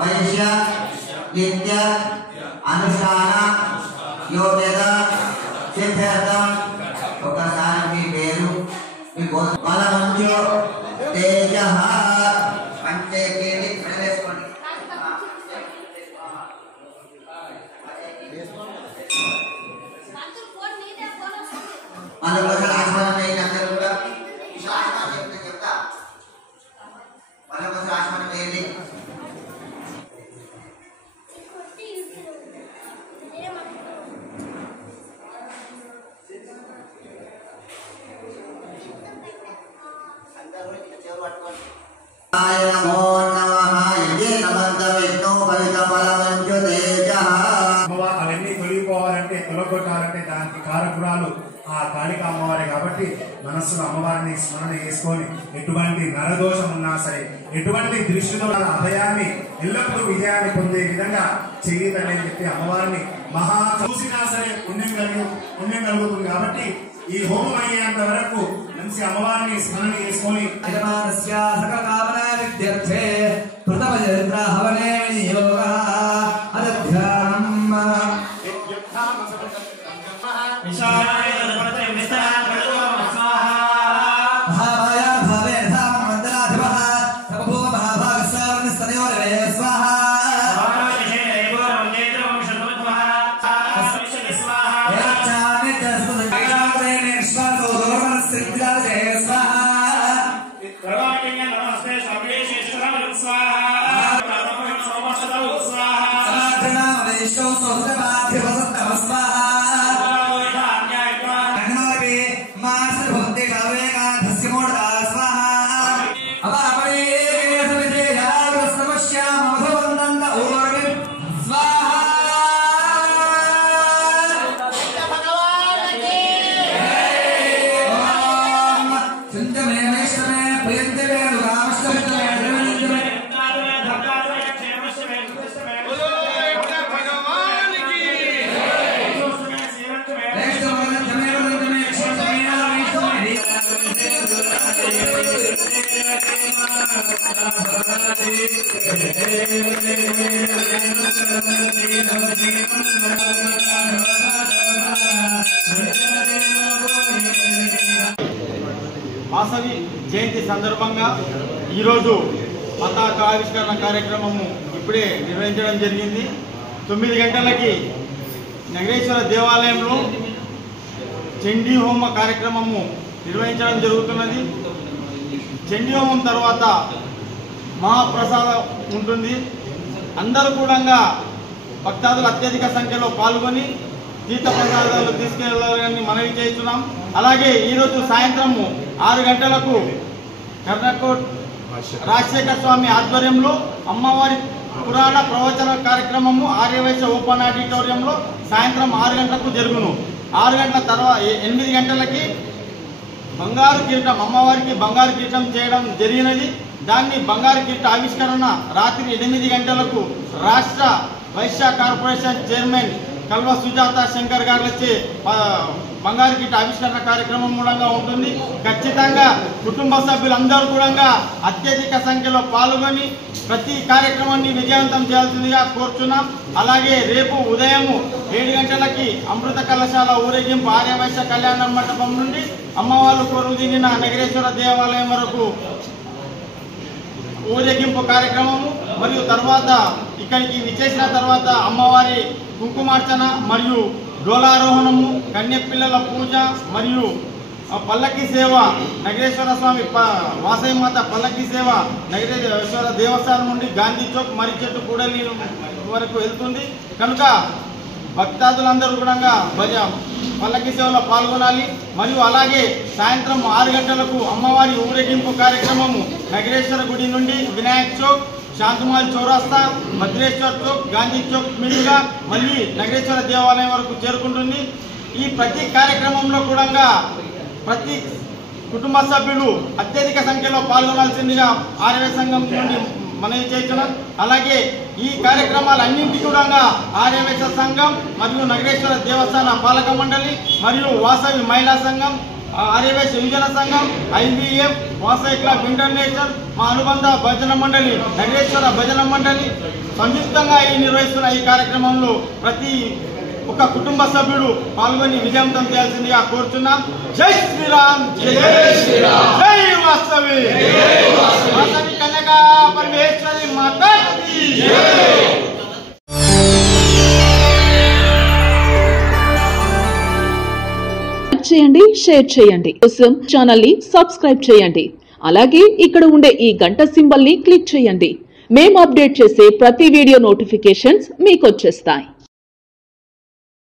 వైశ్య నిత్య అనుష్ఠాన యోగ్యత సిద్ధార్థం ఒకసారి మీ పేరు మీ బలవంచో తేజ అంటే వేసుకోండి. అందుకోసం ఆస్వాదం వేయండి. అందరూ కూడా ఆస్వాదం చెప్తా వాళ్ళ కోసం ఆస్వాదం వేయండి. అవన్నీ తొలగిపోవాలంటే తొలగొట్టాలంటే దానికి కారకురాలు ఆ కాళిక అమ్మవారే కాబట్టి మనస్సులో అమ్మవారిని స్మరణ చేసుకొని ఎటువంటి నరదోషం ఉన్నా సరే ఎటువంటి దృష్టిలో అభయాన్ని ఎల్లప్పుడూ విజయాన్ని పొందే విధంగా చెయ్యదని చెప్పి అమ్మవారిని మహా చూసినా సరే పుణ్యం కలుగుతుంది కాబట్టి ఈ హోమం అయ్యేంత వరకు మంచి అమ్మవారిని స్మరణ చేసుకొని వాసవి జయంతి సందర్భంగా ఈరోజు పతాక ఆవిష్కరణ కార్యక్రమము ఇప్పుడే నిర్వహించడం జరిగింది. 9 గంటలకి నగరేశ్వర దేవాలయంలో చండీ హోమ కార్యక్రమము నిర్వహించడం జరుగుతున్నది. చండీ హోమం తర్వాత మహాప్రసాదం ఉంటుంది. అందరూ కూడా భక్తాదులు అత్యధిక సంఖ్యలో పాల్గొని తీర్థ ప్రసాదాలు తీసుకెళ్లాలని మనవి చేస్తున్నాం. అలాగే ఈరోజు సాయంత్రం 6 గంటలకు కర్ణకోట్ రాజశేఖర స్వామి ఆధ్వర్యంలో అమ్మవారి పురాణ ప్రవచన కార్యక్రమము ఆర్యవైశ్య ఓపెన్ ఆడిటోరియంలో సాయంత్రం 6 గంటలకు జరుగును. 6 గంటల తర్వాత 8 గంటలకి బంగారు కిరీటం అమ్మవారికి బంగారు కిరీటం చేయడం జరిగినది. దాన్ని బంగారు కిరీట ఆవిష్కరణ రాత్రి 8 గంటలకు రాష్ట్ర వైశ్య కార్పొరేషన్ చైర్మన్ కల్వ సుజాత శంకర్ గారులచే బంగారు కిరీట ఆవిష్కరణ కార్యక్రమం మూలంగా ఉంటుంది. ఖచ్చితంగా కుటుంబ సభ్యులందరూ కూడా అత్యధిక సంఖ్యలో పాల్గొని ప్రతి కార్యక్రమాన్ని విజయవంతం చేయాల్సిందిగా కోరుచున్నాం. అలాగే రేపు ఉదయం 7 గంటలకి అమృత కలశాల ఊరేగింపు ఆర్యవైశ్య కళ్యాణ మండపం నుండి అమ్మవారు కొలువుదీరిన నగరేశ్వర దేవాలయం వరకు ఊరేగింపు కార్యక్రమము మరియు తర్వాత ఇక్కడికి విచ్చేసిన తర్వాత అమ్మవారి కుంకుమార్చన మరియు డోలారోహణము, కన్యపిల్లల పూజ మరియు పల్లకి సేవ నగరేశ్వర స్వామి వాసవిమాత పల్లకి సేవ నగరేశ్వర దేవస్థానం నుండి గాంధీ చౌక్ మరి చెట్టు కూడలి వరకు వెళ్తుంది. కనుక భక్తాదులందరూ కూడా పల్లకి సేవలో పాల్గొనాలి. మరియు అలాగే సాయంత్రం 6 గంటలకు అమ్మవారి ఊరేగింపు కార్యక్రమము నగరేశ్వర గుడి నుండి వినాయక్ చౌక్, శాంతిమాల్ చౌరస్తా, భద్రేశ్వర్ చౌక్, గాంధీ చౌక్ మీదుగా మళ్ళీ నగరేశ్వర దేవాలయం వరకు చేరుకుంటుంది. ఈ ప్రతి కార్యక్రమంలో కూడా ప్రతి కుటుంబ సభ్యులు అత్యధిక సంఖ్యలో పాల్గొనాల్సిందిగా ఆర్యవైశ్య సంఘం నుండి మనవి చేస్తున్నాం. అలాగే ఈ కార్యక్రమాలన్నింటికి కూడా ఆర్యవేశ సంఘం మరియు నగరేశ్వర దేవస్థాన పాలక మండలి మరియు వాసవి మహిళా సంఘం, ఆర్యవేశ యువజన సంఘం, IVF, వాసవి క్లబ్ ఇంటర్నేషనల్, మా అనుబంధ భజన మండలి నగరేశ్వర భజన మండలి సంయుక్తంగా నిర్వహిస్తున్న ఈ కార్యక్రమంలో ప్రతి ఒక కుటుంబ సభ్యుడు పాల్గొని విజయవంతం చేయాల్సిందిగా కోరుతున్నాం. జై శ్రీరామ్, జై శ్రీరామ్, జై వాసవి, వాసవి కన్యకా పరమేశ్వరి మాతాకి చేయండి, షేర్ చేయండి. కోసం ఛానల్ ని సబ్స్క్రైబ్ చేయండి. అలాగే ఇక్కడ ఉండే ఈ గంట సింబల్ ని క్లిక్ చేయండి. మేము అప్డేట్ చేసే ప్రతి వీడియో నోటిఫికేషన్స్ మీకు వచ్చేస్తాయి.